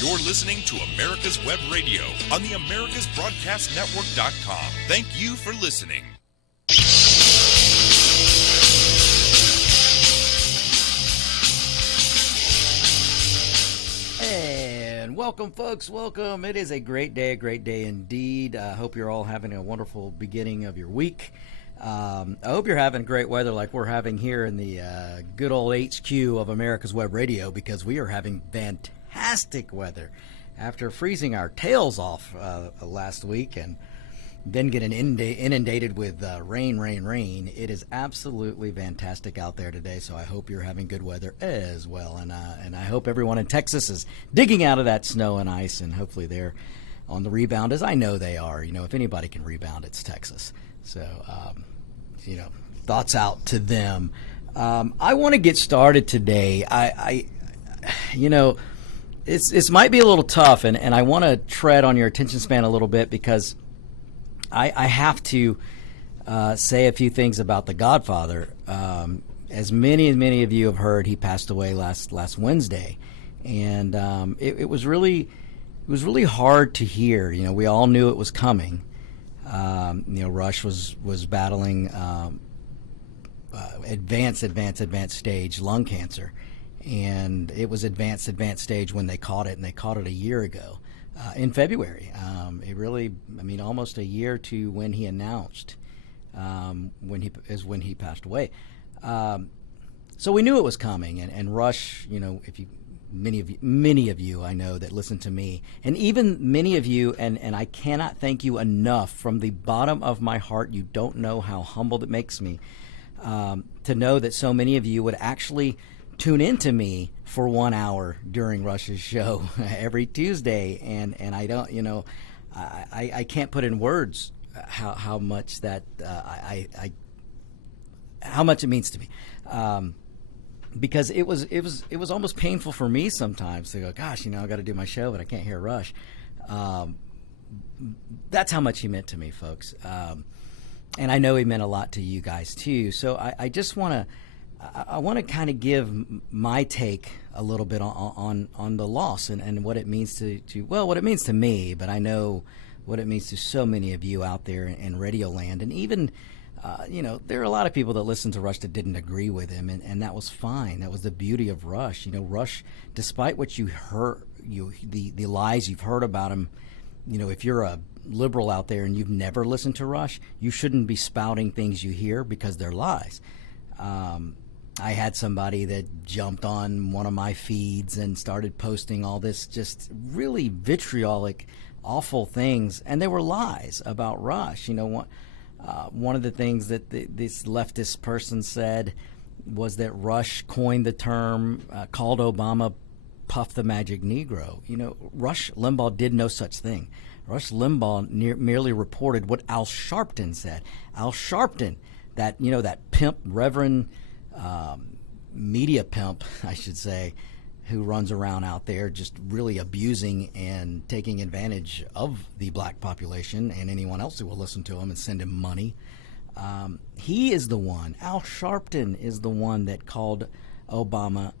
You're listening to America's Web Radio on the AmericasBroadcastNetwork.com. Thank you for listening. And welcome, folks. Welcome. It is a great day indeed. I hope you're all having a wonderful beginning of your week. I hope you're having great weather like we're having here in the good old HQ of America's Web Radio, because we are having fantastic weather after freezing our tails off last week and then getting inundated with rain. It is absolutely fantastic out there today, so I hope you're having good weather as well. And I hope everyone in Texas is digging out of that snow and ice, and hopefully they're on the rebound, as I know they are. You know, if anybody can rebound, it's Texas. So, thoughts out to them. I want to get started today. This might be a little tough, and I want to tread on your attention span a little bit, because I have to say a few things about the Godfather. As many of you have heard, he passed away last Wednesday, and it was really hard to hear. You know, we all knew it was coming. Rush was battling advanced stage lung cancer, and it was advanced stage when they caught it, and they caught it a year ago in February. Almost a year to when he announced when he passed away. So we knew it was coming, and Rush, if you many of you I know that listen to me, and even many of you, and I cannot thank you enough from the bottom of my heart. You don't know how humbled it makes me to know that so many of you would actually tune into me for 1 hour during Rush's show every Tuesday, and I don't, I can't put in words how much that how much it means to me. Because it was almost painful for me sometimes to go, gosh, I got to do my show, but I can't hear Rush. That's how much he meant to me, folks. And I know he meant a lot to you guys too. So I just want to kind of give my take a little bit on the loss and what it means to what it means to me, but I know what it means to so many of you out there in Radio Land, and even. There are a lot of people that listen to Rush that didn't agree with him, and that was fine. That was the beauty of Rush. Rush, despite what you heard, the lies you've heard about him, if you're a liberal out there and you've never listened to Rush, you shouldn't be spouting things you hear because they're lies. I had somebody that jumped on one of my feeds and started posting all this just really vitriolic, awful things, and they were lies about Rush. One of the things that this leftist person said was that Rush coined the term, called Obama Puff the Magic Negro. Rush Limbaugh did no such thing. Rush Limbaugh merely reported what Al Sharpton said. Al Sharpton, that pimp, reverend media pimp, I should say, who runs around out there just really abusing and taking advantage of the black population and anyone else who will listen to him and send him money. He is the one. Al Sharpton is the one that called Obama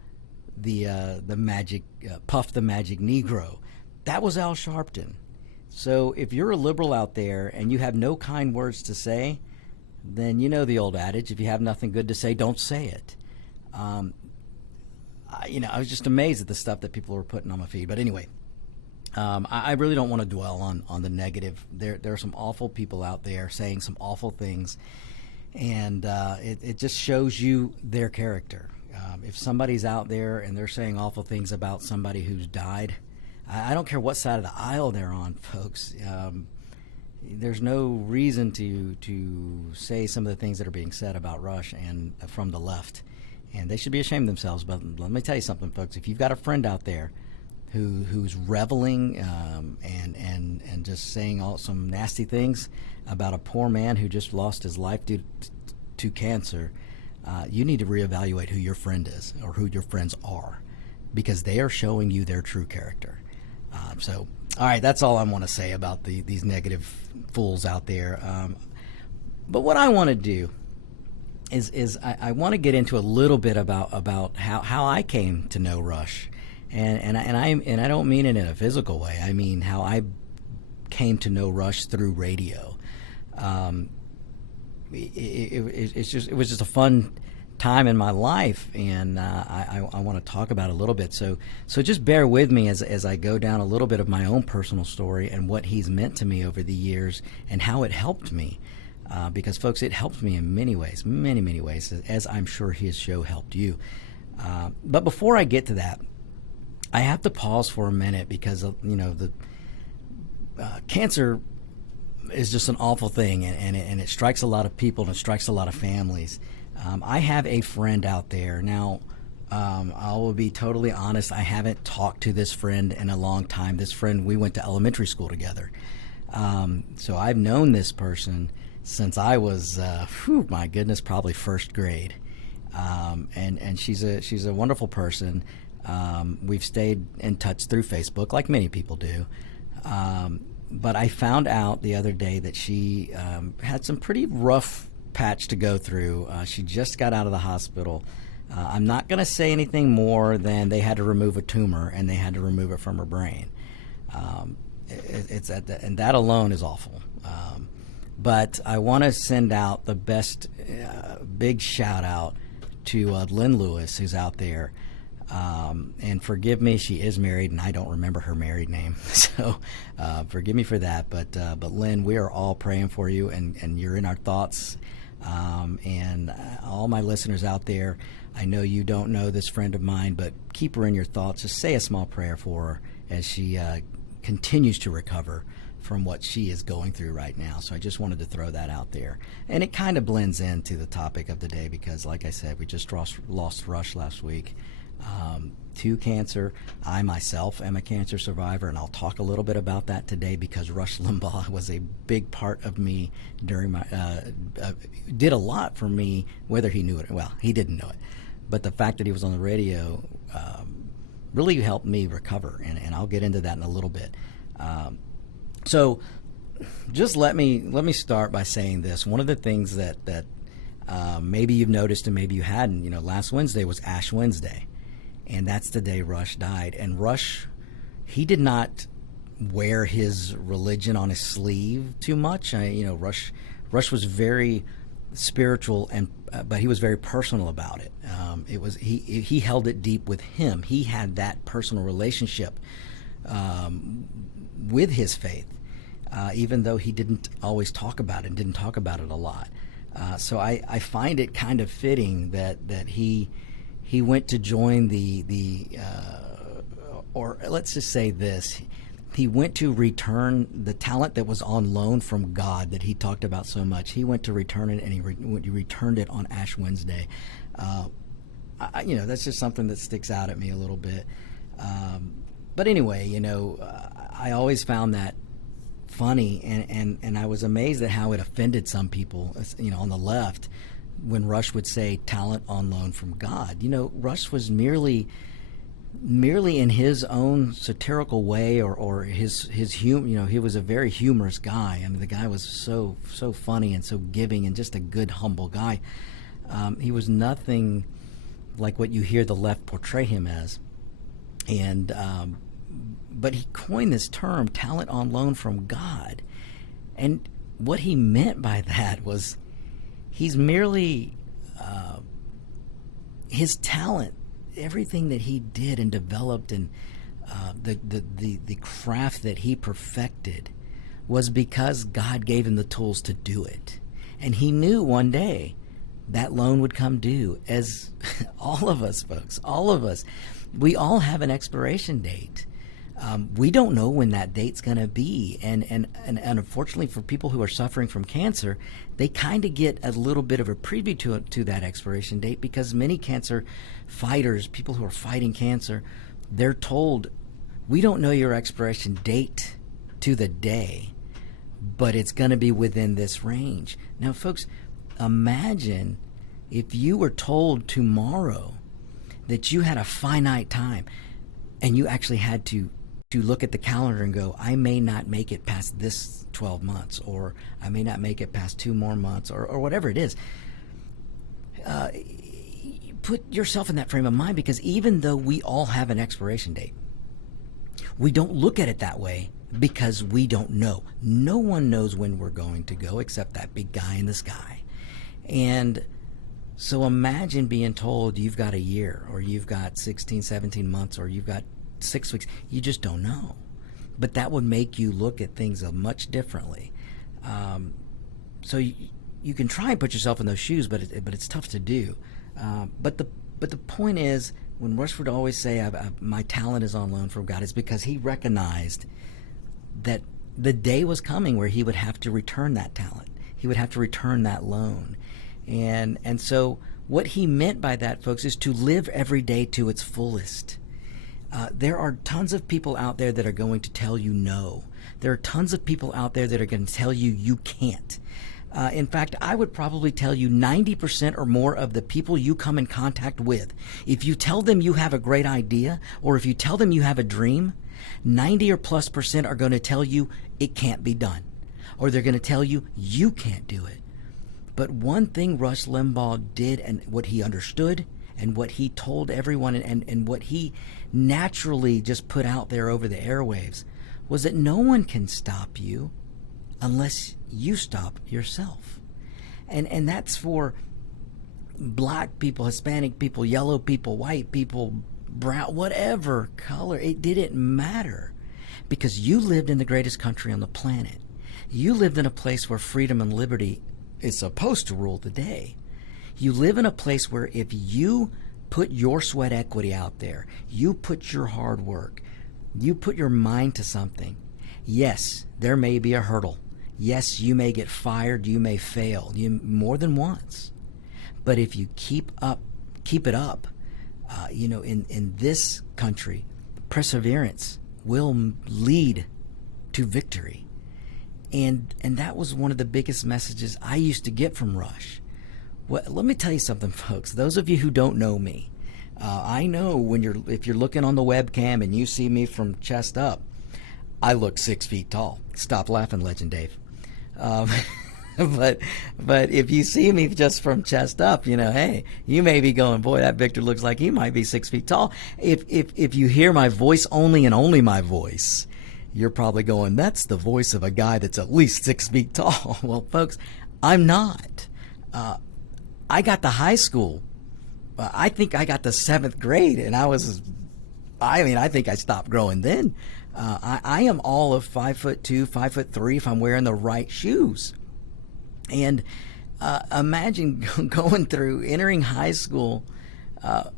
the magic Puff the Magic Negro. That was Al Sharpton. So if you're a liberal out there and you have no kind words to say, then you know the old adage: if you have nothing good to say, don't say it. I was just amazed at the stuff that people were putting on my feed. But anyway, I really don't want to dwell on the negative. There are some awful people out there saying some awful things, and it just shows you their character. If somebody's out there and they're saying awful things about somebody who's died, I don't care what side of the aisle they're on, folks. There's no reason to say some of the things that are being said about Rush and from the left. And they should be ashamed of themselves. But let me tell you something, folks. If you've got a friend out there who's reveling and just saying some nasty things about a poor man who just lost his life due to cancer, you need to reevaluate who your friend is or who your friends are, because they are showing you their true character. All right, that's all I want to say about these negative fools out there. But what I want to do is I want to get into a little bit about how I came to know Rush And I don't mean it in a physical way. I mean how I came to know Rush through radio. It was just a fun time in my life, and I want to talk about it a little bit. So just bear with me as I go down a little bit of my own personal story and what he's meant to me over the years and how it helped me. Because, folks, it helped me in many ways, many ways, as I'm sure his show helped you. But before I get to that, I have to pause for a minute because, the cancer is just an awful thing, and it strikes a lot of people and it strikes a lot of families. I have a friend out there. Now, I will be totally honest, I haven't talked to this friend in a long time. This friend, we went to elementary school together. So I've known this person since I was, my goodness, probably first grade. And she's a wonderful person. We've stayed in touch through Facebook, like many people do. But I found out the other day that she had some pretty rough patch to go through. She just got out of the hospital. I'm not going to say anything more than they had to remove a tumor, and they had to remove it from her brain. And that alone is awful. But I want to send out the best big shout out to Lynn Lewis, who's out there. And forgive me, she is married, and I don't remember her married name. So forgive me for that. But Lynn, we are all praying for you, and you're in our thoughts. And all my listeners out there, I know you don't know this friend of mine, but keep her in your thoughts. Just say a small prayer for her as she continues to recover from what she is going through right now. So I just wanted to throw that out there. And it kind of blends into the topic of the day because, like I said, we just lost Rush last week to cancer. I myself am a cancer survivor, and I'll talk a little bit about that today because Rush Limbaugh was a big part of me during my did a lot for me, whether he knew it. Well, he didn't know it, but the fact that he was on the radio really helped me recover, and I'll get into that in a little bit. So just let me start by saying this. One of the things that maybe you've noticed and maybe you hadn't, last Wednesday was Ash Wednesday, and that's the day Rush died. And Rush, he did not wear his religion on his sleeve too much. Rush was very spiritual, but he was very personal about it. He held it deep with him. He had that personal relationship with his faith, even though he didn't always talk about it and didn't talk about it a lot. So I find it kind of fitting that he went to join or let's just say this, he went to return the talent that was on loan from God that he talked about so much. He went to return it, and he returned it on Ash Wednesday. That's just something that sticks out at me a little bit. But anyway, I always found that funny, and I was amazed at how it offended some people, on the left, when Rush would say talent on loan from God. Rush was merely in his own satirical way, or his he was a very humorous guy. I mean, the guy was so funny and so giving and just a good, humble guy. He was nothing like what you hear the left portray him as. And but he coined this term, talent on loan from God. And what he meant by that was he's merely his talent, everything that he did and developed, and the craft that he perfected was because God gave him the tools to do it. And he knew one day that loan would come due, as all of us, folks, all of us. We all have an expiration date. We don't know when that date's going to be. And unfortunately for people who are suffering from cancer, they kind of get a little bit of a preview to that expiration date, because many cancer fighters, people who are fighting cancer, they're told, we don't know your expiration date to the day, but it's going to be within this range. Now, folks, imagine if you were told tomorrow that you had a finite time, and you actually had to look at the calendar and go, I may not make it past this 12 months, or I may not make it past 2 more months, or whatever it is. put yourself in that frame of mind, because even though we all have an expiration date, we don't look at it that way because we don't know. No one knows when we're going to go except that big guy in the sky. And so imagine being told you've got a year, or you've got 16, 17 months, or you've got 6 weeks. You just don't know. But that would make you look at things much differently. So you can try and put yourself in those shoes, but it's tough to do. But the point is, when Rush would always say, my talent is on loan from God, is because he recognized that the day was coming where he would have to return that talent. He would have to return that loan. And so what he meant by that, folks, is to live every day to its fullest. There are tons of people out there that are going to tell you no. There are tons of people out there that are going to tell you you can't. In fact, I would probably tell you 90% or more of the people you come in contact with, if you tell them you have a great idea, or if you tell them you have a dream, 90 or plus % are going to tell you it can't be done. Or they're going to tell you you can't do it. But one thing Rush Limbaugh did, and what he understood, and what he told everyone, and what he naturally just put out there over the airwaves, was that no one can stop you unless you stop yourself. And that's for black people, Hispanic people, yellow people, white people, brown, whatever color. It didn't matter, because you lived in the greatest country on the planet. You lived in a place where freedom and liberty is supposed to rule the day. You live in a place where if you put your sweat equity out there, you put your hard work, you put your mind to something, yes, there may be a hurdle. Yes, you may get fired, you may fail, more than once. But if you keep it up, in this country, perseverance will lead to victory. And that was one of the biggest messages I used to get from Rush. Well, let me tell you something, folks. Those of you who don't know me, I know if you're looking on the webcam and you see me from chest up, I look 6 feet tall. Stop laughing, Legend Dave. But if you see me just from chest up, hey, you may be going, boy, that Victor looks like he might be 6 feet tall. If you hear my voice only, and only my voice, you're probably going, that's the voice of a guy that's at least 6 feet tall. Well, folks, I'm not. I got to high school. I think I got to 7th grade, and I think I stopped growing then. I am all of 5'2", 5'3" if I'm wearing the right shoes. And imagine entering high school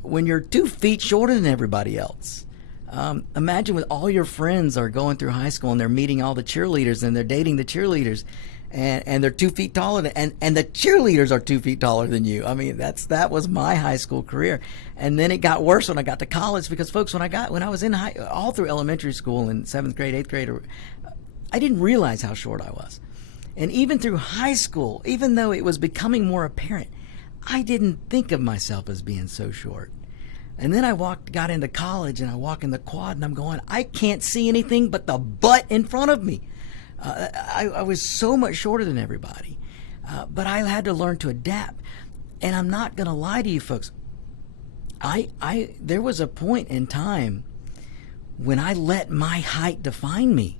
when you're 2 feet shorter than everybody else. Imagine when all your friends are going through high school and they're meeting all the cheerleaders and they're dating the cheerleaders, and they're 2 feet taller and the cheerleaders are 2 feet taller than you. I mean, that was my high school career. And then it got worse when I got to college, because folks, when I was in all through elementary school in 7th grade, 8th grade, I didn't realize how short I was. And even through high school, even though it was becoming more apparent, I didn't think of myself as being so short. And then I got into college, and I walk in the quad, and I'm going, I can't see anything but the butt in front of me. I was so much shorter than everybody. But I had to learn to adapt. And I'm not going to lie to you, folks. There was a point in time when I let my height define me.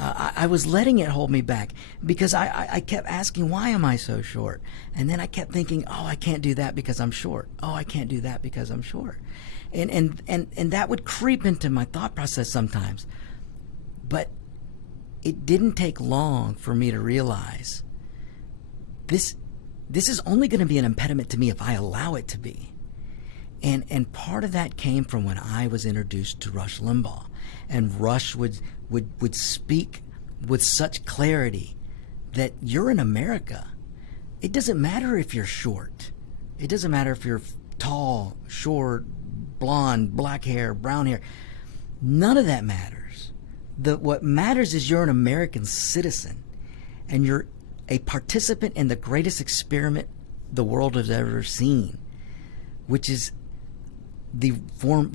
I was letting it hold me back, because I kept asking, why am I so short? And then I kept thinking, oh, I can't do that because I'm short. Oh, I can't do that because I'm short. And that would creep into my thought process sometimes. But it didn't take long for me to realize this is only going to be an impediment to me if I allow it to be. And part of that came from when I was introduced to Rush Limbaugh. And Rush would speak with such clarity that you're in America. It doesn't matter if you're short. It doesn't matter if you're tall, short, blonde, black hair, brown hair. None of that matters. What matters is you're an American citizen, and you're a participant in the greatest experiment the world has ever seen, which is the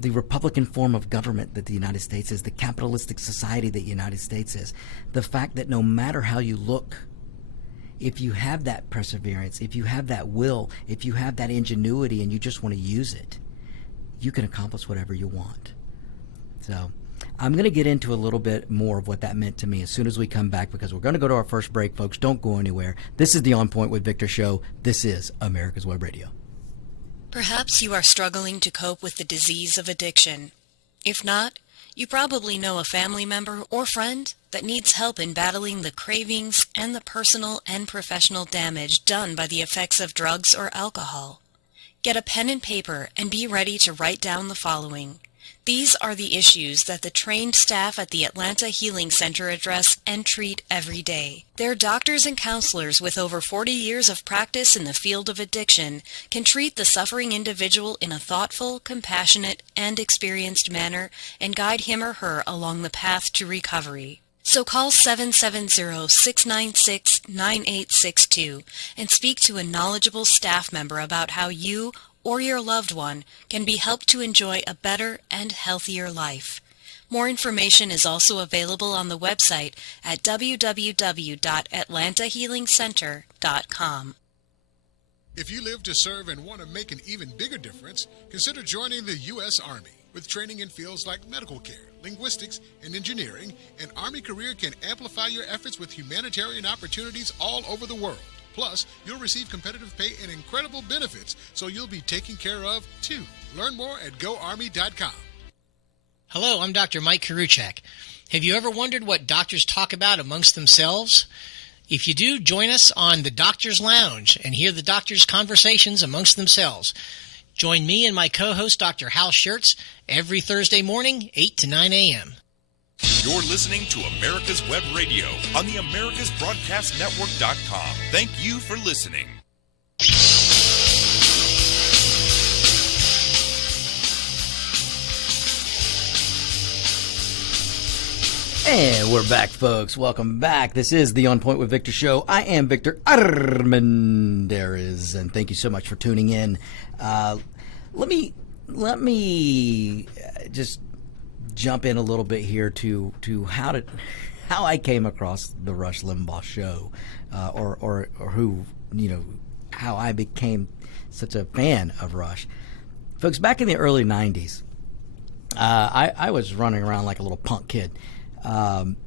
Republican form of government that the United States is, the capitalistic society that the United States is. The fact that no matter how you look, if you have that perseverance, if you have that will, if you have that ingenuity and you just want to use it, you can accomplish whatever you want. So I'm going to get into a little bit more of what that meant to me as soon as we come back, because we're going to go to our first break, folks. Don't go anywhere. This is the On Point with Victor show. This is America's Web Radio. Perhaps you are struggling to cope with the disease of addiction. If not, you probably know a family member or friend that needs help in battling the cravings and the personal and professional damage done by the effects of drugs or alcohol. Get a pen and paper and be ready to write down the following. These are the issues that the trained staff at the Atlanta Healing Center address and treat every day. Their doctors and counselors with over 40 years of practice in the field of addiction can treat the suffering individual in a thoughtful, compassionate, and experienced manner and guide him or her along the path to recovery. So call 770-696-9862 and speak to a knowledgeable staff member about how you or your loved one can be helped to enjoy a better and healthier life. More information is also available on the website at www.atlantahealingcenter.com. If you live to serve and want to make an even bigger difference, consider joining the U.S. Army. With training in fields like medical care, linguistics, and engineering, an Army career can amplify your efforts with humanitarian opportunities all over the world. Plus, you'll receive competitive pay and incredible benefits, so you'll be taken care of, too. Learn more at GoArmy.com. Hello, I'm Dr. Mike Karuchak. Have you ever wondered what doctors talk about amongst themselves? If you do, join us on the Doctor's Lounge and hear the doctors' conversations amongst themselves. Join me and my co-host, Dr. Hal Schertz, every Thursday morning, 8 to 9 a.m. You're listening to America's Web Radio on the AmericasBroadcastNetwork.com. Thank you for listening. And we're back, folks. Welcome back. This is the On Point with Victor show. I am Victor Armendariz, and thank you so much for tuning in. Let me just jump in a little bit here to how I came across the Rush Limbaugh show, or who, how I became such a fan of Rush. Folks, back in the early 90s, I was running around like a little punk kid. And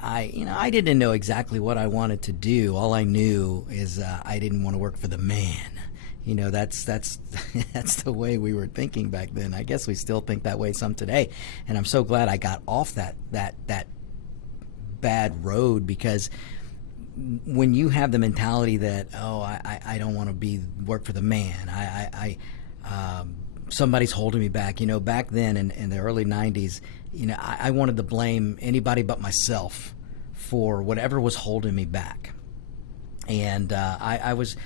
I didn't know exactly what I wanted to do. All I knew is I didn't want to work for the man. That's that's the way we were thinking back then. I guess we still think that way some today. And I'm so glad I got off that bad road, because when you have the mentality that, I don't want to work for the man, somebody's holding me back. Back then in the early 90s, I wanted to blame anybody but myself for whatever was holding me back. And I was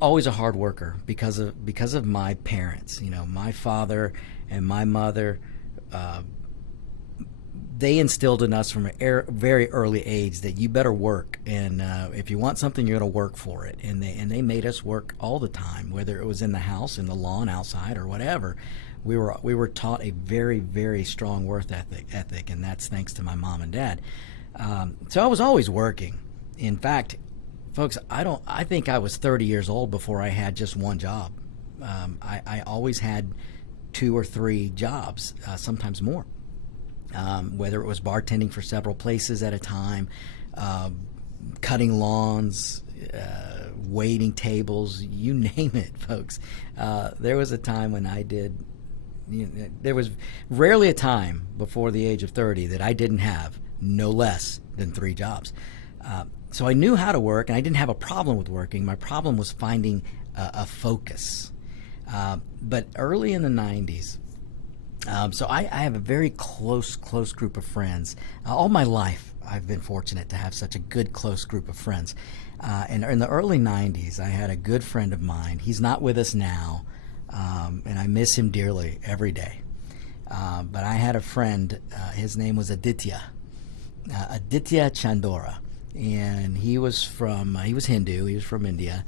always a hard worker because of my parents. My father and my mother, they instilled in us from a very early age that you better work, and if you want something, you're going to work for it. And they made us work all the time, whether it was in the house, in the lawn, outside, or whatever. We were taught a very, very strong work ethic, and that's thanks to my mom and dad. So I was always working. In fact, folks, I think I was 30 years old before I had just one job. I always had 2 or 3 jobs, sometimes more. Whether it was bartending for several places at a time, cutting lawns, waiting tables, you name it, folks. There was a time when I did. There was rarely a time before the age of 30 that I didn't have no less than 3 jobs. So I knew how to work, and I didn't have a problem with working. My problem was finding a focus. But early in the 90s, so I have a very close group of friends. All my life, I've been fortunate to have such a good, close group of friends. And in the early 90s, I had a good friend of mine. He's not with us now, and I miss him dearly every day. But I had a friend, his name was Aditya Chandora. And he was Hindu, he was from India,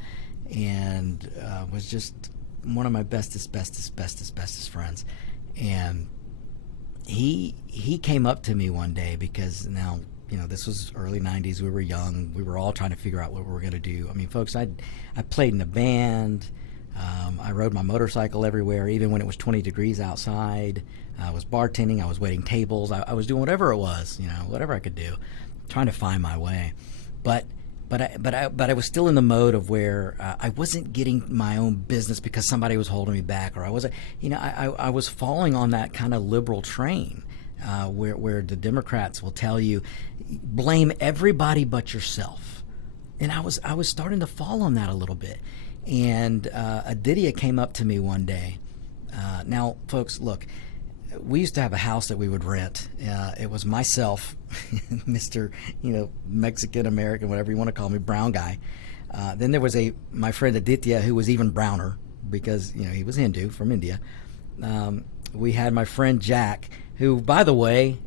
and was just one of my bestest friends. And he came up to me one day, because now this was early 90s. We were young. We were all trying to figure out what we were going to do. I mean, folks, I played in a band. I rode my motorcycle everywhere, even when it was 20 degrees outside. I was bartending. I was waiting tables. I was doing whatever it was, whatever I could do, trying to find my way. But I was still in the mode of where I wasn't getting my own business because somebody was holding me back, or I wasn't, I was falling on that kind of liberal train where the Democrats will tell you, blame everybody but yourself. And I was starting to fall on that a little bit. And Aditya came up to me one day. Now, folks, look, we used to have a house that we would rent. It was myself, Mr. Mexican American, whatever you want to call me, brown guy. Then there was my friend Aditya, who was even browner because he was Hindu from India. We had my friend Jack, who, by the way,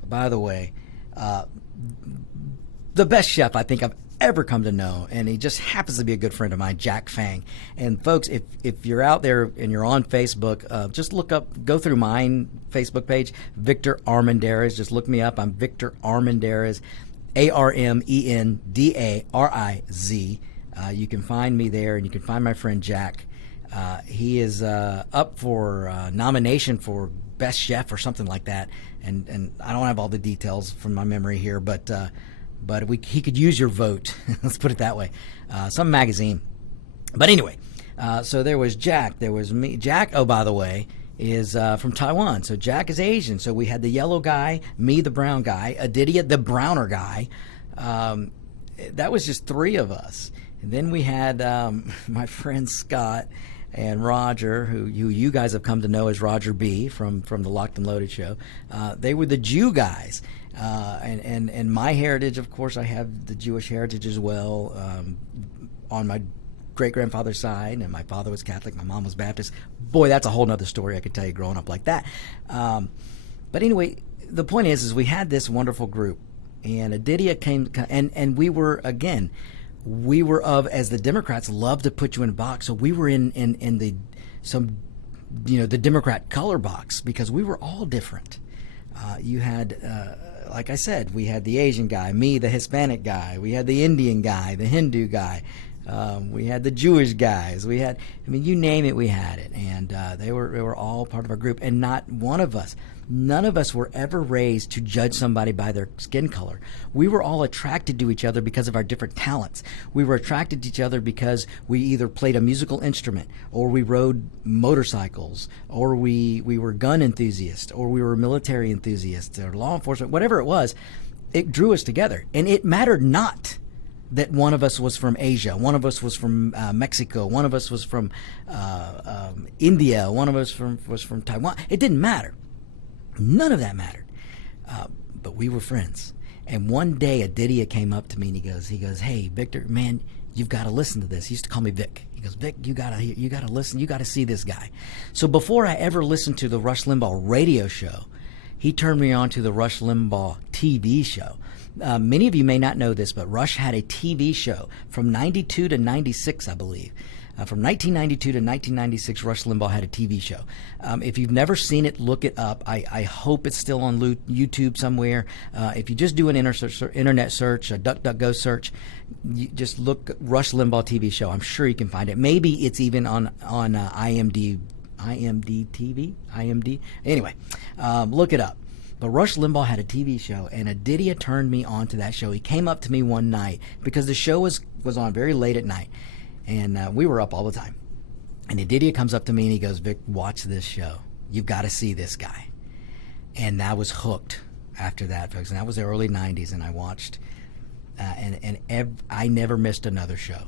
the best chef I think I've ever come to know, and he just happens to be a good friend of mine, Jack Fang. And folks, if you're out there and you're on Facebook, just go through mine Facebook page, Victor Armendariz. Just look me up. I'm Victor Armendariz, Armendariz. You can find me there, and you can find my friend Jack. He is up for nomination for Best Chef or something like that, and I don't have all the details from my memory here, but he could use your vote. Let's put it that way. Some magazine. But anyway, so there was Jack. There was me. Jack, oh, by the way, is from Taiwan. So Jack is Asian. So we had the yellow guy, me, the brown guy, Aditya, the browner guy. That was just three of us. And then we had my friend Scott and Roger, who you guys have come to know as Roger B. from the Locked and Loaded show. They were the Jew guys. And my heritage, of course, I have the Jewish heritage as well, on my great-grandfather's side, and my father was Catholic, my mom was Baptist. Boy, that's a whole nother story I could tell you growing up like that. But anyway, the point is we had this wonderful group, and Aditya came, and we were, again, as the Democrats love to put you in a box, so we were in the Democrat color box, because we were all different. You had, like I said, we had the Asian guy, me, the Hispanic guy. We had the Indian guy, the Hindu guy. We had the Jewish guys. We had, you name it, we had it. And they were all part of our group. And none of us were ever raised to judge somebody by their skin color. We were all attracted to each other because of our different talents. We were attracted to each other because we either played a musical instrument, or we rode motorcycles, or we were gun enthusiasts, or we were military enthusiasts, or law enforcement, whatever it was. It drew us together. And it mattered not that one of us was from Asia, one of us was from Mexico, one of us was from India, one of us was from Taiwan. It didn't matter. None of that mattered. But we were friends. And one day Aditya came up to me and he goes, "Hey, Victor, man, you've got to listen to this." He used to call me Vic. He goes, "Vic, you got to listen. You got to see this guy." So before I ever listened to the Rush Limbaugh radio show, he turned me on to the Rush Limbaugh TV show. Many of you may not know this, but Rush had a TV show from 92 to 96, I believe. From 1992 to 1996, Rush Limbaugh had a TV show. If you've never seen it, look it up. I hope it's still on YouTube somewhere. If you just do an internet search, a DuckDuckGo search, you just look Rush Limbaugh TV show. I'm sure you can find it. Maybe it's even on IMDb. Anyway, look it up. But Rush Limbaugh had a TV show, and Aditya turned me on to that show. He came up to me one night because the show was on very late at night. And we were up all the time. And Aditya comes up to me and he goes, "Vic, watch this show. You've got to see this guy." And I was hooked after that, folks. And that was the early 90s, and I watched. I never missed another show.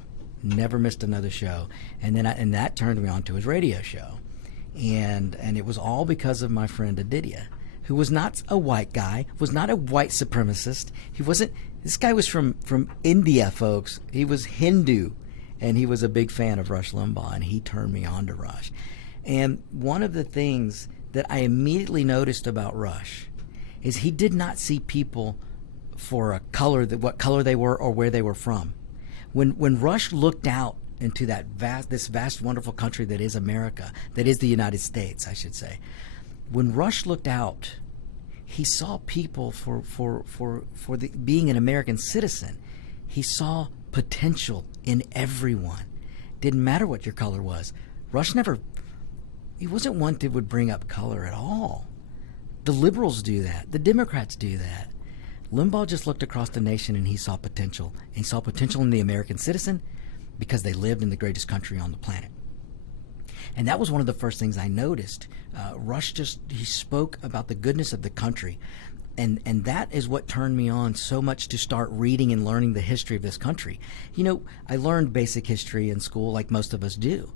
Never missed another show. And then that turned me on to his radio show. And it was all because of my friend Aditya, who was not a white guy, was not a white supremacist. He wasn't. This guy was from India, folks. He was Hindu. And he was a big fan of Rush Limbaugh, and he turned me on to Rush. And one of the things that I immediately noticed about Rush is he did not see people for a color, what color they were or where they were from. When Rush looked out into this vast, wonderful country that is America, that is the United States, I should say. When Rush looked out, he saw people for being an American citizen. He saw potential in everyone. Didn't matter what your color was. Rush he wasn't one that would bring up color at all. The liberals do that. The Democrats do that. Limbaugh just looked across the nation and he saw potential. And he saw potential in the American citizen because they lived in the greatest country on the planet. And that was one of the first things I noticed. Rush he spoke about the goodness of the country. And that is what turned me on so much to start reading and learning the history of this country. I learned basic history in school like most of us do.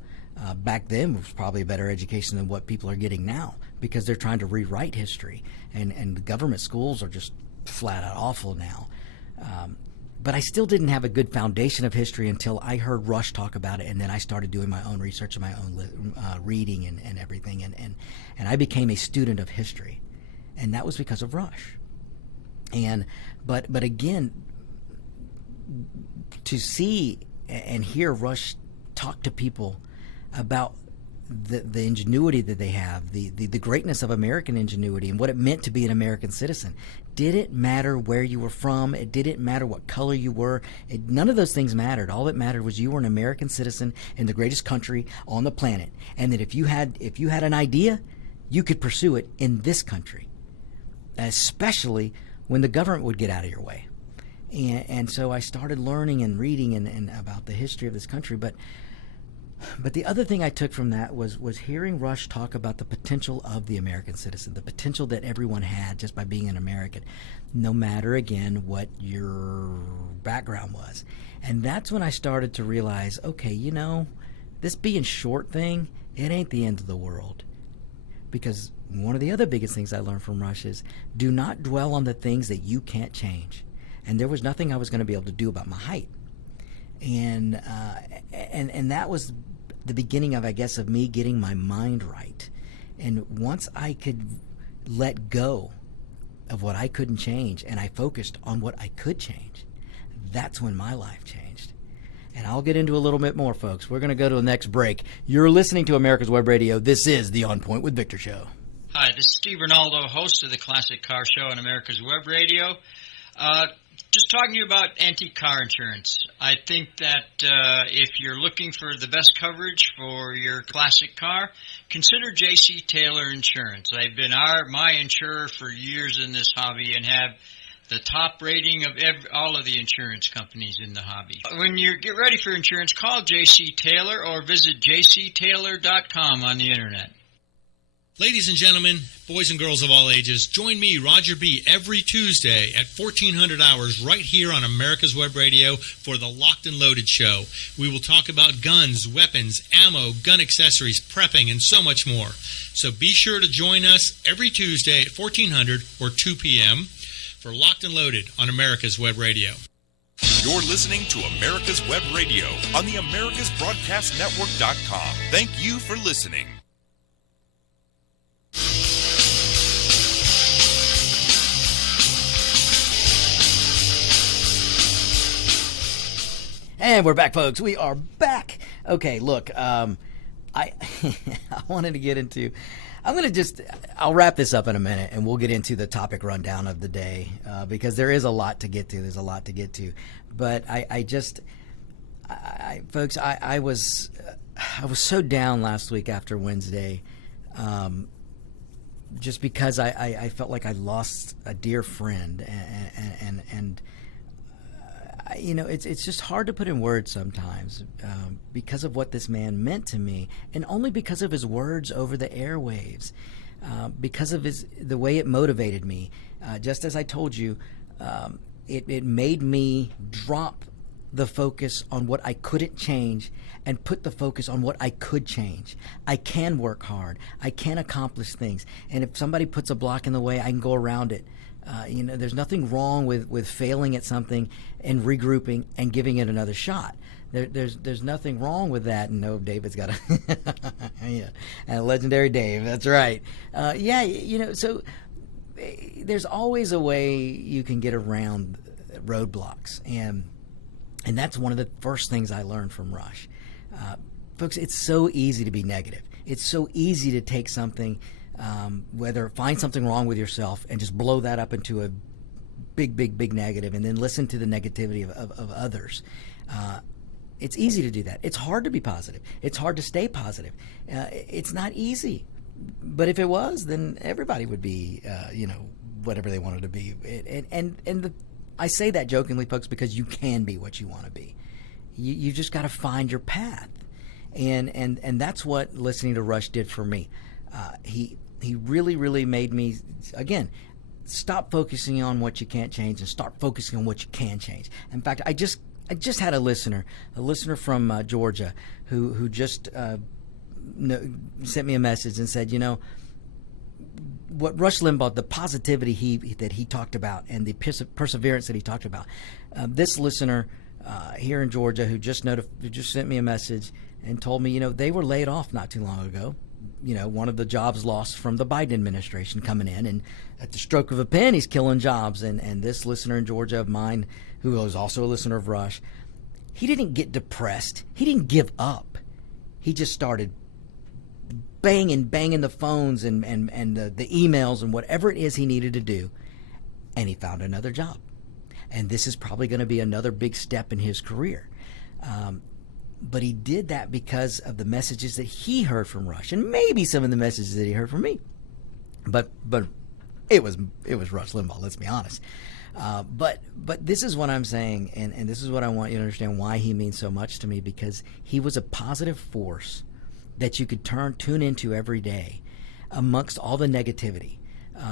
Back then it was probably a better education than what people are getting now because they're trying to rewrite history. And the government schools are just flat out awful now. But I still didn't have a good foundation of history until I heard Rush talk about it, and then I started doing my own research and my own reading and everything, and I became a student of history, and that was because of Rush. But again, to see and hear Rush talk to people about the ingenuity that they have, the greatness of American ingenuity and what it meant to be an American citizen. Didn't matter where you were from. It didn't matter what color you were. None of those things mattered. All that mattered was you were an American citizen in the greatest country on the planet, and that if you had an idea, you could pursue it in this country, especially when the government would get out of your way. And so I started learning and reading and about the history of this country, But the other thing I took from that was hearing Rush talk about the potential of the American citizen, the potential that everyone had just by being an American, no matter, again, what your background was. And that's when I started to realize, okay, this being short thing, it ain't the end of the world. Because one of the other biggest things I learned from Rush is do not dwell on the things that you can't change. And there was nothing I was going to be able to do about my height. And that was the beginning of, I guess, of me getting my mind right. And once I could let go of what I couldn't change and I focused on what I could change, that's when my life changed. And I'll get into a little bit more, folks. We're going to go to the next break. You're listening to America's Web Radio. This is the On Point with Victor show. Hi, this is Steve Ronaldo, host of the Classic Car Show on America's Web Radio. Just talking to you about antique car insurance. I think that if you're looking for the best coverage for your classic car, consider J.C. Taylor Insurance. They've been my insurer for years in this hobby and have the top rating of all of the insurance companies in the hobby. When you get ready for insurance, call J.C. Taylor or visit jctaylor.com on the Internet. Ladies and gentlemen, boys and girls of all ages, join me, Roger B., every Tuesday at 1400 hours right here on America's Web Radio for the Locked and Loaded Show. We will talk about guns, weapons, ammo, gun accessories, prepping, and so much more. So be sure to join us every Tuesday at 1400 or 2 p.m. for Locked and Loaded on America's Web Radio. You're listening to America's Web Radio on the AmericasBroadcastNetwork.com. Thank you for listening. And we're back, folks. We are back. Okay, look, I wanted to get into, I'll wrap this up in a minute and we'll get into the topic rundown of the day because there is a lot to get to. There's a lot to get to. But folks, I was so down last week after Wednesday just because I felt like I lost a dear friend and it's just hard to put in words sometimes because of what this man meant to me, and only because of his words over the airwaves, because of the way it motivated me. Just as I told you, it made me drop the focus on what I couldn't change and put the focus on what I could change. I can work hard. I can accomplish things. And if somebody puts a block in the way, I can go around it. There's nothing wrong with failing at something and regrouping and giving it another shot. There's nothing wrong with that. No, David's got a legendary Dave. That's right. So there's always a way you can get around roadblocks, and that's one of the first things I learned from Rush. Folks, it's so easy to be negative. It's so easy to take something whether find something wrong with yourself and just blow that up into a big negative, and then listen to the negativity of others. It's easy to do that. It's hard to be positive. It's hard to stay positive. It's not easy. But if it was, then everybody would be, whatever they wanted to be. I say that jokingly, folks, because you can be what you want to be. You just got to find your path. And that's what listening to Rush did for me. He really made me, again, stop focusing on what you can't change and start focusing on what you can change. In fact, I just had a listener from Georgia who just sent me a message and said, what Rush Limbaugh, the positivity that he talked about and the perseverance that he talked about. This listener here in Georgia who just sent me a message and told me, they were laid off not too long ago. One of the jobs lost from the Biden administration coming in, and at the stroke of a pen, he's killing jobs. And this listener in Georgia of mine, who was also a listener of Rush, he didn't get depressed. He didn't give up. He just started banging the phones and the emails and whatever it is he needed to do, and he found another job. And this is probably going to be another big step in his career. But he did that because of the messages that he heard from Rush, and maybe some of the messages that he heard from me. But it was Rush Limbaugh. Let's be honest. But this is what I'm saying, and this is what I want you to understand why he means so much to me, because he was a positive force that you could tune into every day amongst all the negativity.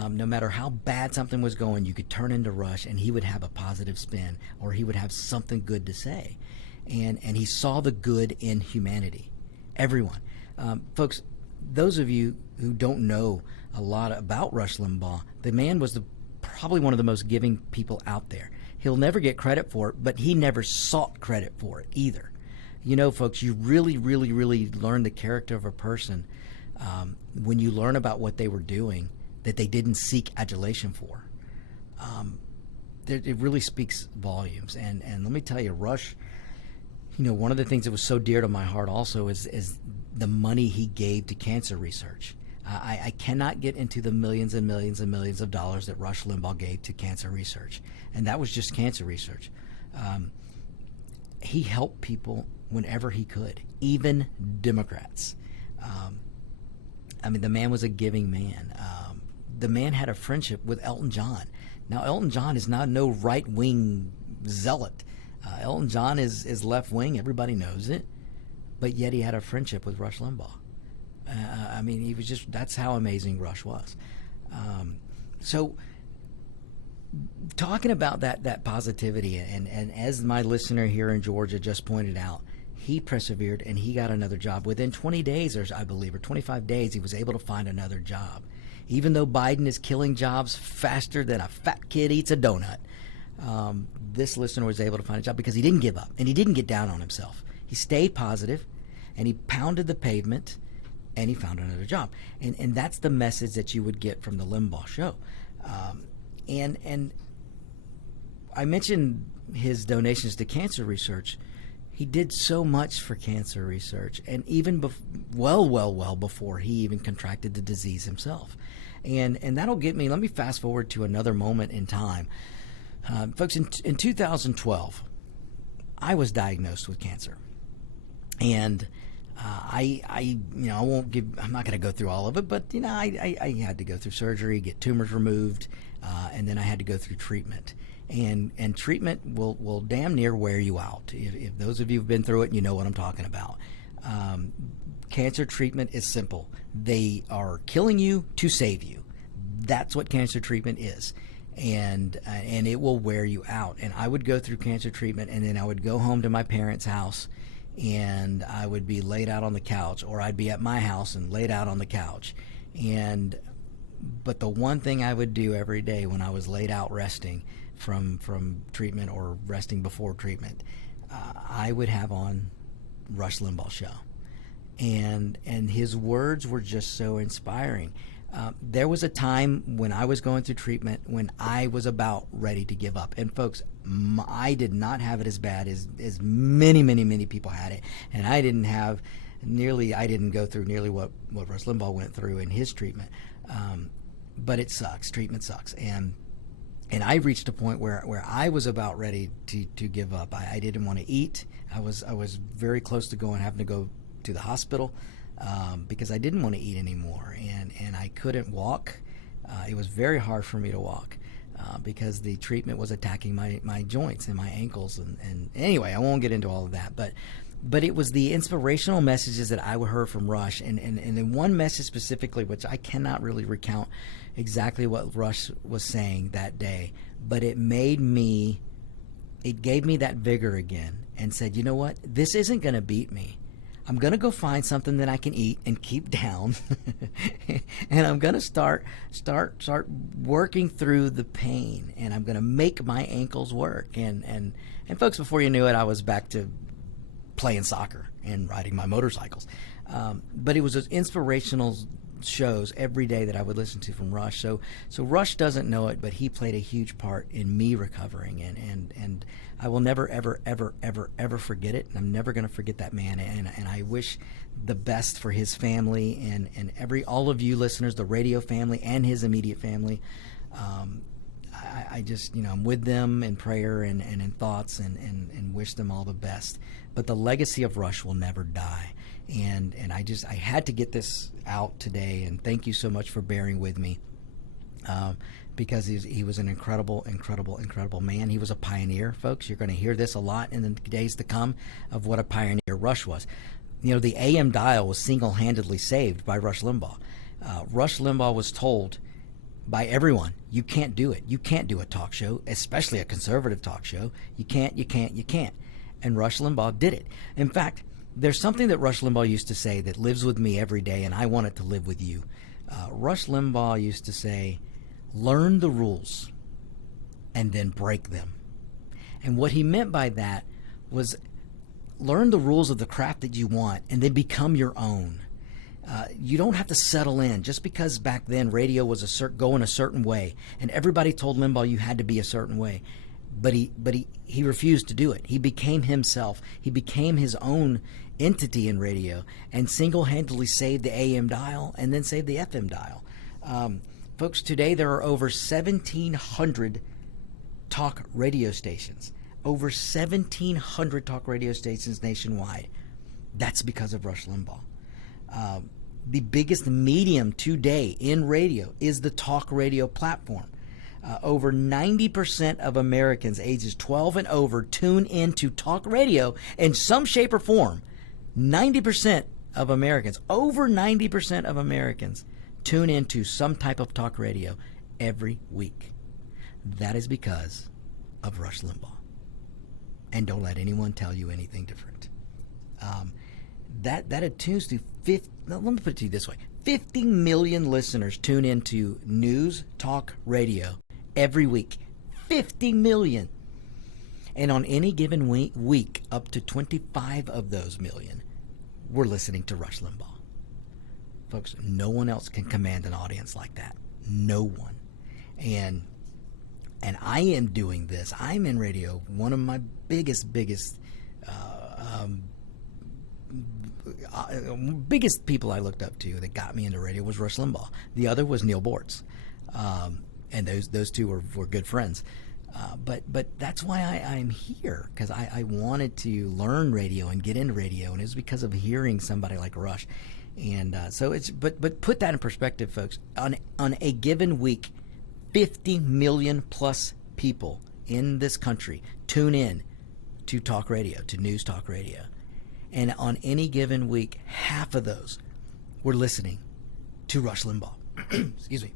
No matter how bad something was going, you could turn into Rush, and he would have a positive spin, or he would have something good to say. And he saw the good in humanity. Everyone. Folks, those of you who don't know a lot about Rush Limbaugh, the man was probably one of the most giving people out there. He'll never get credit for it, but he never sought credit for it either. Folks, you really learn the character of a person when you learn about what they were doing that they didn't seek adulation for. It really speaks volumes. And let me tell you, Rush, one of the things that was so dear to my heart also is the money he gave to cancer research. I cannot get into the millions and millions and millions of dollars that Rush Limbaugh gave to cancer research. And that was just cancer research. He helped people whenever he could, even Democrats. The man was a giving man. The man had a friendship with Elton John. Now, Elton John is not no right-wing zealot. Elton John is left-wing. Everybody knows it. But yet he had a friendship with Rush Limbaugh. He was just, that's how amazing Rush was. So talking about that positivity, and as my listener here in Georgia just pointed out, he persevered and he got another job. Within 20 days, or 25 days, he was able to find another job. Even though Biden is killing jobs faster than a fat kid eats a donut, this listener was able to find a job because he didn't give up and he didn't get down on himself. He stayed positive and he pounded the pavement and he found another job. And that's the message that you would get from the Limbaugh show. And I mentioned his donations to cancer research. He did so much for cancer research, and even well before he even contracted the disease himself. And that'll get me, let me fast forward to another moment in time. Folks, in 2012, I was diagnosed with cancer. And I'm not going to go through all of it, but I had to go through surgery, get tumors removed, and then I had to go through treatment. And treatment will damn near wear you out. If those of you who've been through it, you know what I'm talking about. Cancer treatment is simple. They are killing you to save you. That's what cancer treatment is. And it will wear you out. And I would go through cancer treatment, and then I would go home to my parents' house, and I would be laid out on the couch, or I'd be at my house and laid out on the couch. But the one thing I would do every day when I was laid out resting from treatment or resting before treatment, I would have on Rush Limbaugh show. And his words were just so inspiring. There was a time when I was going through treatment when I was about ready to give up. And folks, I did not have it as bad as many people had it. And I didn't go through nearly what Rush Limbaugh went through in his treatment. But it sucks. Treatment sucks. And I reached a point where I was about ready to give up. I didn't want to eat. I was very close to having to go to the hospital because I didn't want to eat anymore. And I couldn't walk. It was very hard for me to walk because the treatment was attacking my joints and my ankles. And anyway, I won't get into all of that. But it was the inspirational messages that I heard from Rush. And then one message specifically, which I cannot really recount exactly what Rush was saying that day, but it gave me that vigor again and said, you know what, this isn't going to beat me. I'm going to go find something that I can eat and keep down, and I'm going to start working through the pain, and I'm going to make my ankles work. And folks, before you knew it, I was back to playing soccer and riding my motorcycles. But it was those inspirational shows every day that I would listen to from Rush. So Rush doesn't know it, but he played a huge part in me recovering, and I will never, ever, ever, ever, ever forget it. And I'm never going to forget that man. And I wish the best for his family and all of you listeners, the radio family and his immediate family. I just, I'm with them in prayer and in thoughts and wish them all the best. But the legacy of Rush will never die. And I had to get this out today, and thank you so much for bearing with me, because he was an incredible, incredible, incredible man. He was a pioneer, folks. You're going to hear this a lot in the days to come of what a pioneer Rush was. The AM dial was single-handedly saved by Rush Limbaugh. Rush Limbaugh was told by everyone, you can't do it. You can't do a talk show, especially a conservative talk show. You can't. And Rush Limbaugh did it. In fact, there's something that Rush Limbaugh used to say that lives with me every day, and I want it to live with you. Rush Limbaugh used to say, learn the rules and then break them. And what he meant by that was learn the rules of the craft that you want and then become your own. You don't have to settle in just because back then radio was going a certain way, and everybody told Limbaugh you had to be a certain way. But he refused to do it. He became himself. He became his own entity in radio and single-handedly saved the AM dial and then saved the FM dial. Folks, today there are over 1,700 talk radio stations. Over 1,700 talk radio stations nationwide. That's because of Rush Limbaugh. The biggest medium today in radio is the talk radio platform. Over 90% of Americans ages 12 and over tune into talk radio in some shape or form. 90% of Americans, over 90% of Americans tune into some type of talk radio every week. That is because of Rush Limbaugh. And don't let anyone tell you anything different. That attunes to let me put it to you this way. 50 million listeners tune into news talk radio every week. 50 million. And on any given week, up to 25 of those million were listening to Rush Limbaugh. Folks, no one else can command an audience like that. No one. And I am doing this. I'm in radio. One of my biggest people I looked up to that got me into radio was Rush Limbaugh. The other was Neil Bortz. And those two were good friends. But that's why I'm here, because I wanted to learn radio and get into radio, and it was because of hearing somebody like Rush. And so it's but put that in perspective, folks. On a given week, 50 million plus people in this country tune in to talk radio, to news talk radio. And on any given week, half of those were listening to Rush Limbaugh. Excuse me.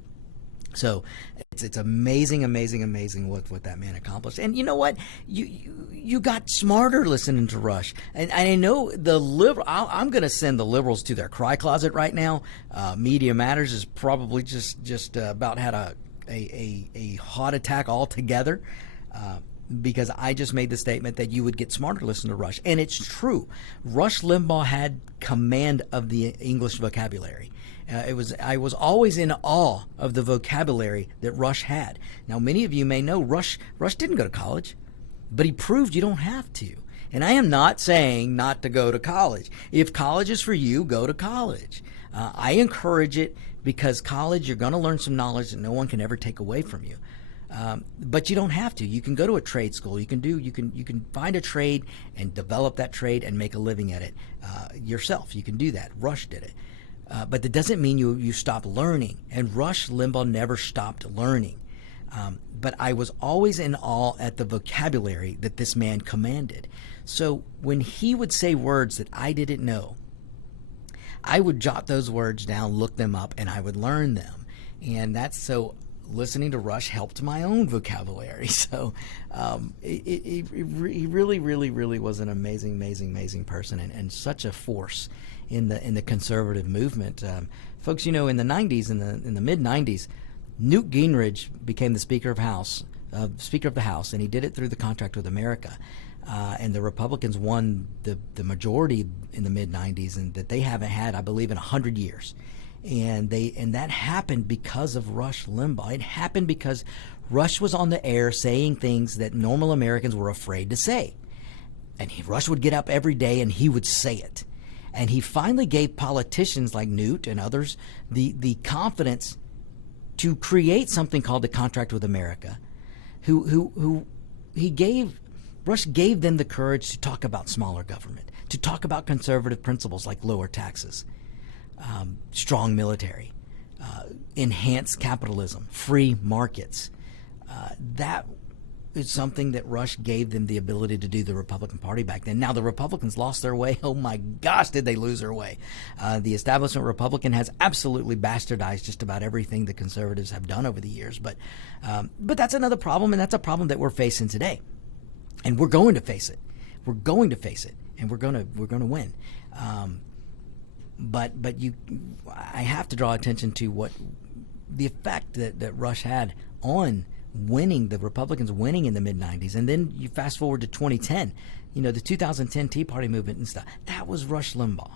So it's amazing what that man accomplished. And you know what? You got smarter listening to Rush. And I know the liberal. I'm going to send the liberals to their cry closet right now. Media Matters has probably just about had a heart attack altogether. Because I just made the statement that you would get smarter listening to Rush. And it's true. Rush Limbaugh had command of the English vocabulary. I was always in awe of the vocabulary that Rush had. Now, many of you may know Rush didn't go to college, but he proved you don't have to. And I am not saying not to go to college. If college is for you, go to college. I encourage it because college, you're going to learn some knowledge that no one can ever take away from you. But you don't have to. You can go to a trade school. You can find a trade and develop that trade and make a living at it yourself. You can do that. Rush did it. But that doesn't mean you stop learning. And Rush Limbaugh never stopped learning. But I was always in awe at the vocabulary that this man commanded. So when he would say words that I didn't know, I would jot those words down, look them up, and I would learn them. And that's so listening to Rush helped my own vocabulary. So he really, really, really was an amazing person and such a force in the conservative movement. Folks, in the 90s, in the mid-90s, Newt Gingrich became the Speaker of the House, and he did it through the contract with America. And the Republicans won the majority in the mid-90s, and that they haven't had, I believe, in 100 years. And that happened because of Rush Limbaugh. It happened because Rush was on the air saying things that normal Americans were afraid to say. And Rush would get up every day and he would say it. And he finally gave politicians like Newt and others the confidence to create something called the Contract with America. Rush gave them the courage to talk about smaller government, to talk about conservative principles like lower taxes, strong military, enhanced capitalism, free markets. That is something that Rush gave them the ability to do, the Republican Party back then. Now, the Republicans lost their way. Oh my gosh, did they lose their way. The establishment Republican has absolutely bastardized just about everything the conservatives have done over the years. But that's another problem, and that's a problem that we're facing today. And we're going to face it. We're going to face it, and we're going to win. But I have to draw attention to what the effect that Rush had on winning, the Republicans winning in the mid-90s. And then you fast forward to 2010, the 2010 Tea Party movement and stuff. That was Rush Limbaugh.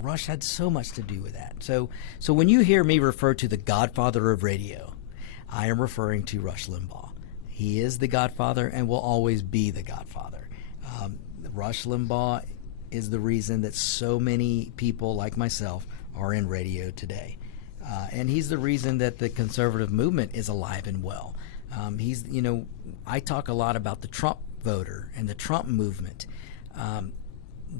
Rush had so much to do with that. So when you hear me refer to the Godfather of radio, I am referring to Rush Limbaugh. He is the Godfather and will always be the Godfather. Rush Limbaugh is the reason that so many people like myself are in radio today. And he's the reason that the conservative movement is alive and well. I talk a lot about the Trump voter and the Trump movement.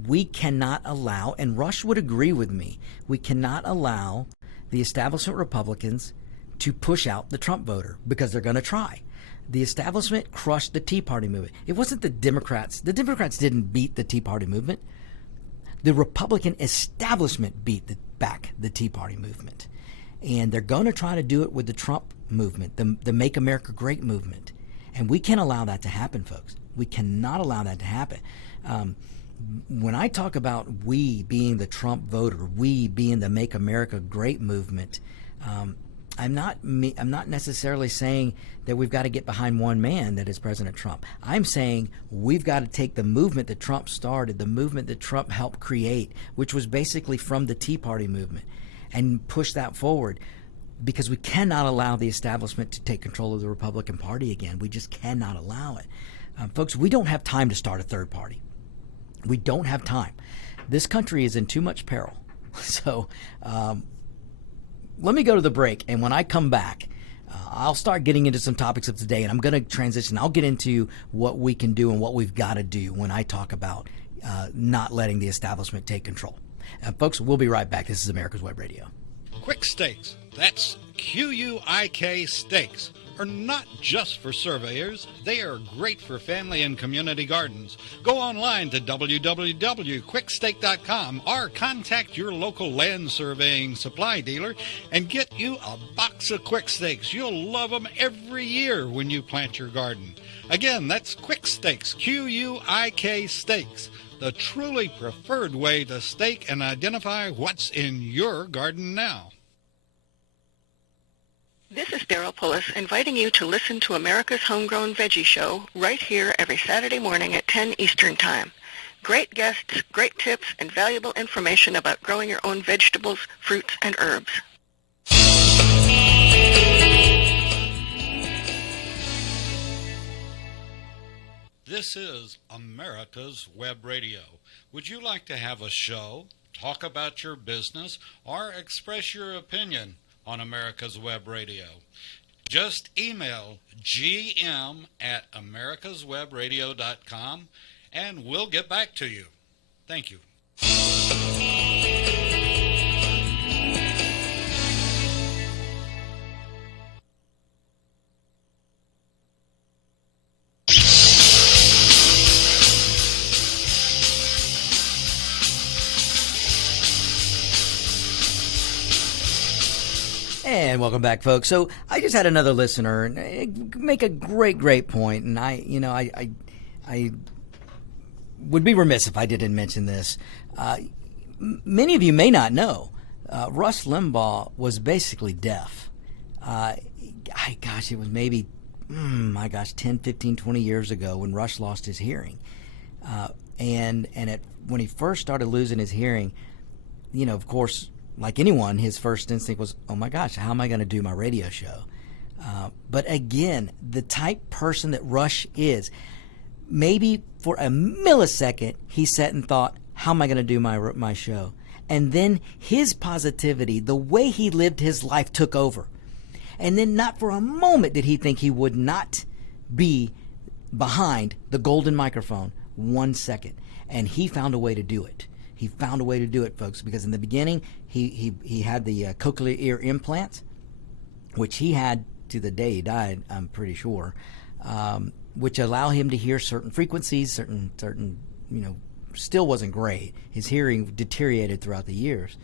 We cannot allow, and Rush would agree with me, we cannot allow the establishment Republicans to push out the Trump voter because they're going to try. The establishment crushed the Tea Party movement. It wasn't the Democrats. The Democrats didn't beat the Tea Party movement. The Republican establishment beat back the Tea Party movement. And they're going to try to do it with the Trump movement, the Make America Great movement. And we can't allow that to happen, folks. We cannot allow that to happen. When I talk about we being the Trump voter, we being the Make America Great movement, I'm not necessarily saying that we've got to get behind one man, that is President Trump. I'm saying we've got to take the movement that Trump started, the movement that Trump helped create, which was basically from the Tea Party movement, and push that forward, because we cannot allow the establishment to take control of the Republican Party again. We just cannot allow it. Folks, we don't have time to start a third party. We don't have time. This country is in too much peril. So let me go to the break, and when I come back, I'll start getting into some topics of today, and I'm going to transition. I'll get into what we can do and what we've got to do when I talk about not letting the establishment take control. Folks, we'll be right back. This is America's Web Radio. Quick Steaks, that's Q-U-I-K Steaks, are not just for surveyors. They are great for family and community gardens. Go online to www.quicksteak.com or contact your local land surveying supply dealer and get you a box of Quick Steaks. You'll love them every year when you plant your garden. Again, that's Quick Steaks, Q-U-I-K Steaks, the truly preferred way to stake and identify what's in your garden now. This is Daryl Pullis inviting you to listen to America's Homegrown Veggie Show right here every Saturday morning at 10 Eastern Time. Great guests, great tips, and valuable information about growing your own vegetables, fruits, and herbs. This is America's Web Radio. Would you like to have a show, talk about your business, or express your opinion? on America's Web Radio. Just email gm@americaswebradio.com and we'll get back to you. Thank you. And welcome back, folks. So I just had another listener make a great point, and I would be remiss if I didn't mention this. Many of you may not know, Rush Limbaugh was basically deaf. It was maybe, 10, 15, 20 years ago when Rush lost his hearing. When he first started losing his hearing, of course, like anyone, his first instinct was, oh my gosh, how am I going to do my radio show? But again, the type person that Rush is, maybe for a millisecond, he sat and thought, how am I going to do my show? And then his positivity, the way he lived his life, took over. And then not for a moment did he think he would not be behind the golden microphone 1 second. And he found a way to do it. He found a way to do it, folks, because in the beginning, he had the cochlear ear implant, which he had to the day he died, I'm pretty sure, which allowed him to hear certain frequencies, certain, still wasn't great. His hearing deteriorated throughout the years.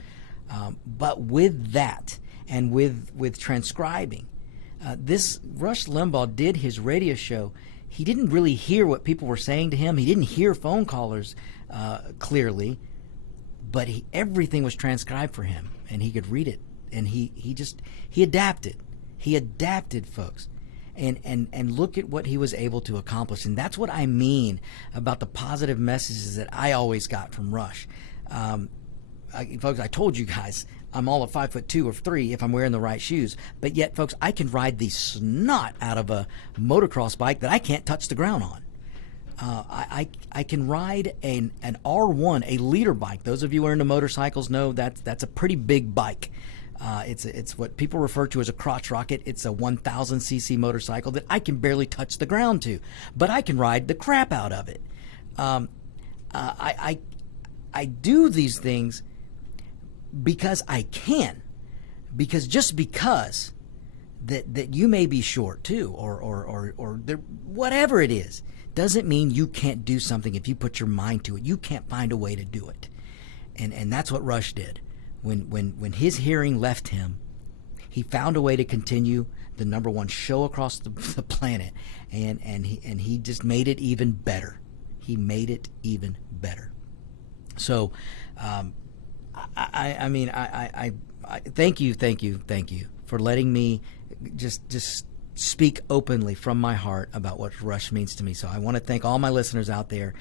But with that and with transcribing, this Rush Limbaugh did his radio show. He didn't really hear what people were saying to him. He didn't hear phone callers clearly. But everything was transcribed for him, and he could read it, and he adapted. He adapted, folks, and look at what he was able to accomplish. And that's what I mean about the positive messages that I always got from Rush. Folks, I told you guys I'm all of 5'2" or 3" if I'm wearing the right shoes. But yet, folks, I can ride the snot out of a motocross bike that I can't touch the ground on. I can ride an R1, a leader bike. Those of you who are into motorcycles know that's a pretty big bike. It's what people refer to as a crotch rocket. It's a 1,000 cc motorcycle that I can barely touch the ground to, but I can ride the crap out of it. I do these things because I can, because that you may be short too, or whatever it is. Doesn't mean you can't do something if you put your mind to it. You can't find a way to do it. And that's what Rush did. When his hearing left him, he found a way to continue the #1 show across the planet, and he just made it even better. He made it even better. So, I thank you for letting me just speak openly from my heart about what Rush means to me. So I want to thank all my listeners out there.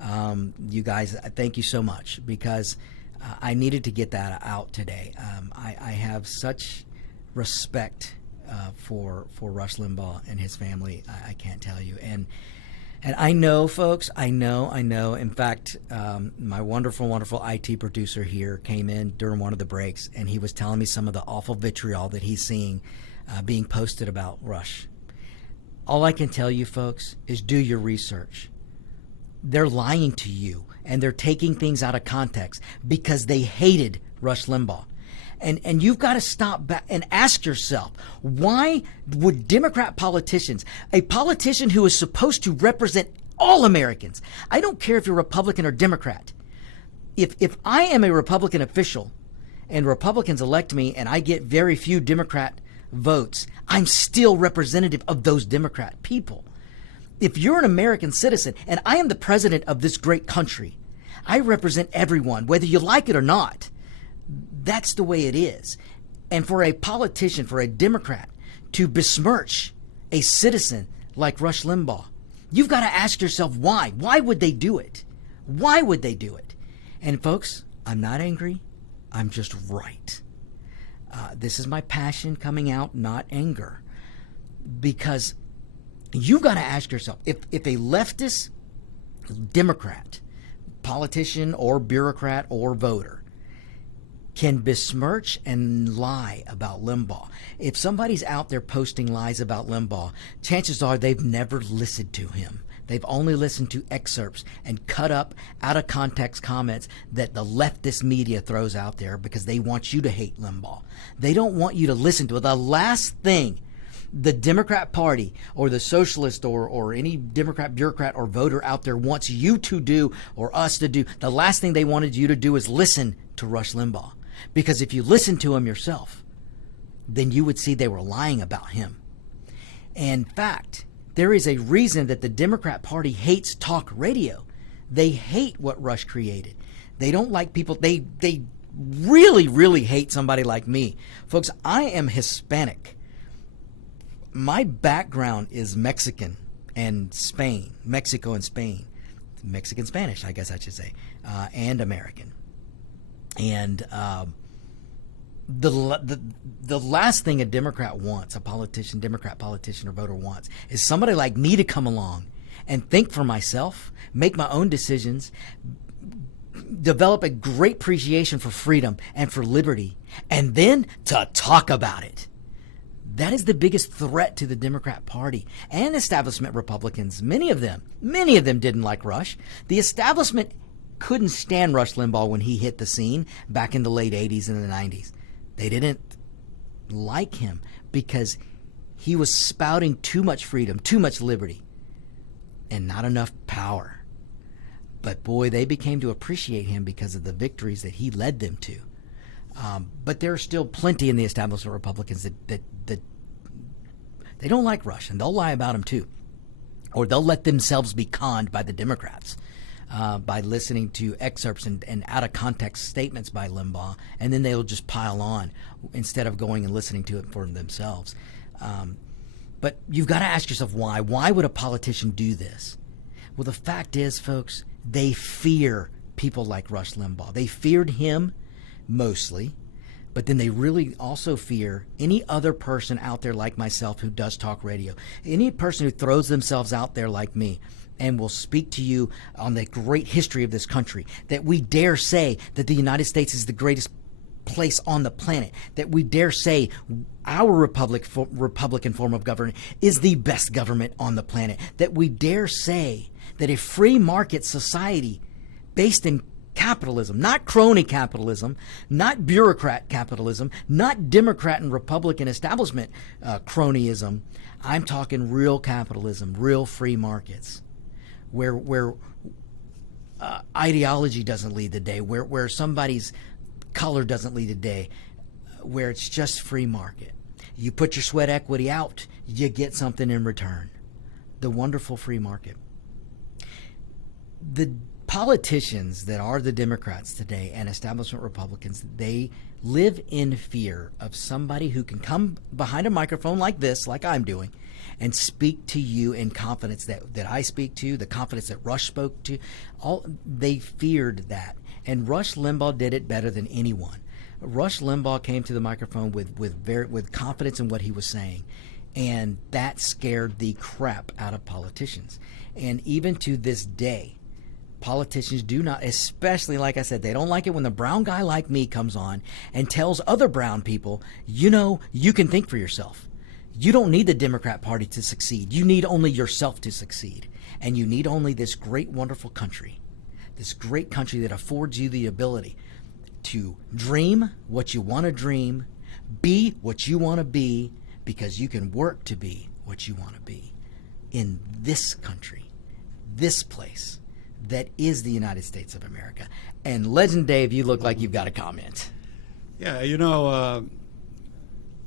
You guys, thank you so much, because I needed to get that out today. I have such respect for Rush Limbaugh and his family. I can't tell you. And I know, folks, I know. In fact, my wonderful IT producer here came in during one of the breaks, and he was telling me some of the awful vitriol that he's seeing being posted about Rush. All I can tell you, folks, is do your research. They're lying to you, and they're taking things out of context because they hated Rush Limbaugh. And you've got to stop back and ask yourself, why would Democrat politicians, a politician who is supposed to represent all Americans, I don't care if you're Republican or Democrat, if I am a Republican official and Republicans elect me and I get very few Democrat votes, I'm still representative of those Democrat people. If you're an American citizen and I am the president of this great country, I represent everyone, whether you like it or not. That's the way it is. And for a politician, for a Democrat, to besmirch a citizen like Rush Limbaugh, you've got to ask yourself why. Why would they do it? Why would they do it? And folks, I'm not angry. I'm just right. This is my passion coming out, not anger. Because you've got to ask yourself, if a leftist Democrat, politician or bureaucrat or voter, can besmirch and lie about Limbaugh. If somebody's out there posting lies about Limbaugh, chances are they've never listened to him. They've only listened to excerpts and cut up, out of context comments that the leftist media throws out there because they want you to hate Limbaugh. They don't want you to listen to it. The last thing the Democrat Party or the socialist or any Democrat bureaucrat or voter out there wants you to do or us to do, the last thing they wanted you to do is listen to Rush Limbaugh. Because if you listen to him yourself, then you would see they were lying about him. In fact, there is a reason that the Democrat Party hates talk radio. They hate what Rush created. They don't like people. They really, really hate somebody like me. Folks, I am Hispanic. My background is Mexican and Spain, Mexico and Spain, Mexican Spanish, I guess I should say, and American. And the last thing a Democrat wants, Democrat politician or voter wants, is somebody like me to come along and think for myself, make my own decisions, develop a great appreciation for freedom and for liberty, and then to talk about it. That is the biggest threat to the Democrat Party and establishment Republicans. Many of them didn't like Rush. The establishment couldn't stand Rush Limbaugh when he hit the scene back in the late 80s and the 90s. They didn't like him because he was spouting too much freedom, too much liberty, and not enough power. But boy, they became to appreciate him because of the victories that he led them to. But there are still plenty in the establishment Republicans that they don't like Rush, and they'll lie about him too. Or they'll let themselves be conned by the Democrats by listening to excerpts and out-of-context statements by Limbaugh, and then they'll just pile on instead of going and listening to it for themselves. But you've got to ask yourself why. Why would a politician do this? Well, the fact is, folks, they fear people like Rush Limbaugh. They feared him mostly, but then they really also fear any other person out there like myself who does talk radio, any person who throws themselves out there like me and will speak to you on the great history of this country, that we dare say that the United States is the greatest place on the planet, that we dare say our Republican form of government is the best government on the planet, that we dare say that a free market society based in capitalism, not crony capitalism, not bureaucrat capitalism, not Democrat and Republican establishment cronyism. I'm talking real capitalism, real free markets, where ideology doesn't lead the day, where somebody's color doesn't lead the day, where it's just free market. You put your sweat equity out, you get something in return. The wonderful free market. The politicians that are the Democrats today and establishment Republicans, they live in fear of somebody who can come behind a microphone like this, like I'm doing, and speak to you in confidence that I speak to, the confidence that Rush spoke to. They feared that. And Rush Limbaugh did it better than anyone. Rush Limbaugh came to the microphone with confidence in what he was saying, and that scared the crap out of politicians. And even to this day, politicians do not, especially like I said, they don't like it when the brown guy like me comes on and tells other brown people, you can think for yourself. You don't need the Democrat Party to succeed. You need only yourself to succeed. And you need only this great, wonderful country, this great country that affords you the ability to dream what you want to dream, be what you want to be, because you can work to be what you want to be in this country, this place that is the United States of America. And Legend Dave, you look like you've got a comment. Yeah,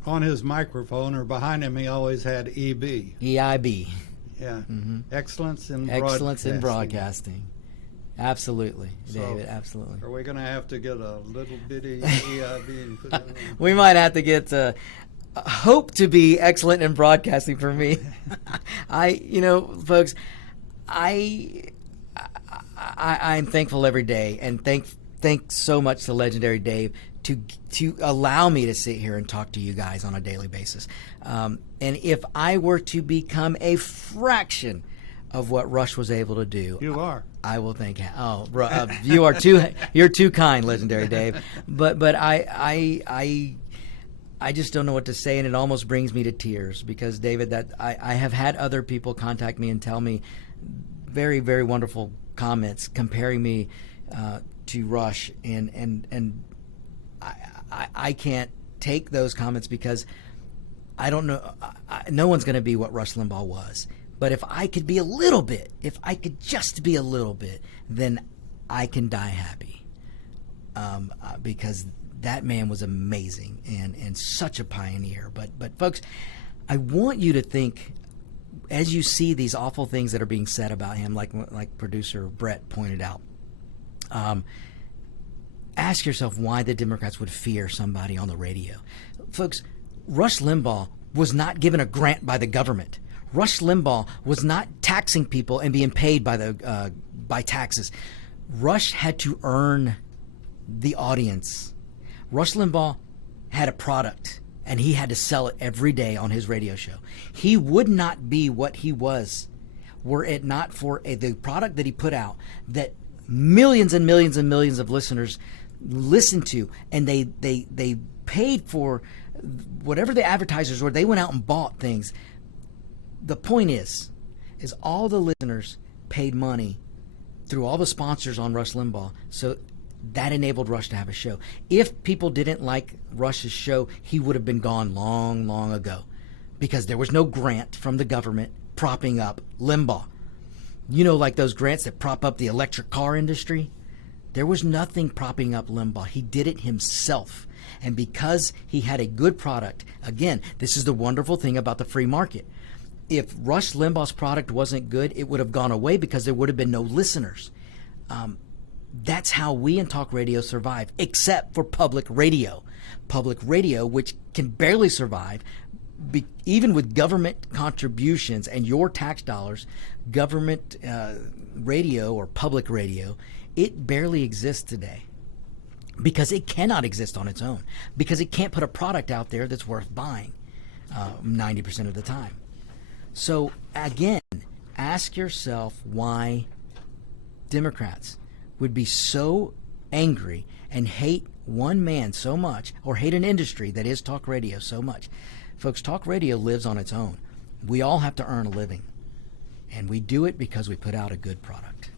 on his microphone or behind him, he always had EB. EIB. Yeah. Mm-hmm. Excellence in broadcasting. Absolutely, David, absolutely. Are we going to have to get a little bitty EIB and put it on? We might have to get hope to be excellent in broadcasting for me. Folks, I'm thankful every day, and thanks so much to Legendary Dave to allow me to sit here and talk to you guys on a daily basis. And if I were to become a fraction of what Rush was able to do, you are. I will thank. You're too kind, legendary Dave. But I just don't know what to say, and it almost brings me to tears because, David, that I have had other people contact me and tell me very, very wonderful comments comparing me to Rush, and I can't take those comments because I don't know. No one's going to be what Rush Limbaugh was. But if I could be a little bit, if I could just be a little bit, then I can die happy. Because that man was amazing and such a pioneer. But folks, I want you to think, as you see these awful things that are being said about him, like producer Brett pointed out, ask yourself why the Democrats would fear somebody on the radio. Folks, Rush Limbaugh was not given a grant by the government. Rush Limbaugh was not taxing people and being paid by taxes. Rush had to earn the audience. Rush Limbaugh had a product, and he had to sell it every day on his radio show. He would not be what he was were it not for the product that he put out that millions and millions and millions of listeners listened to, and they paid for whatever the advertisers were. They went out and bought things. The point is all the listeners paid money through all the sponsors on Rush Limbaugh, so that enabled Rush to have a show. If people didn't like Rush's show, he would have been gone long, long ago because there was no grant from the government propping up Limbaugh. You know, like those grants that prop up the electric car industry? There was nothing propping up Limbaugh. He did it himself. And because he had a good product, again, this is the wonderful thing about the free market. If Rush Limbaugh's product wasn't good, it would have gone away because there would have been no listeners. That's how we in talk radio survive, except for public radio. Public radio, which can barely survive, even with government contributions and your tax dollars, government radio or public radio, it barely exists today because it cannot exist on its own, because it can't put a product out there that's worth buying 90% of the time. So again, ask yourself why Democrats would be so angry and hate one man so much, or hate an industry that is talk radio so much. Folks, talk radio lives on its own. We all have to earn a living, and we do it because we put out a good product.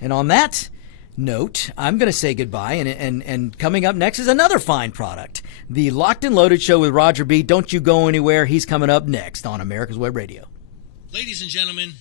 And on that note, I'm going to say goodbye, and coming up next is another fine product, the Locked and Loaded Show with Roger B. Don't you go anywhere. He's coming up next on America's Web Radio. Ladies and gentlemen,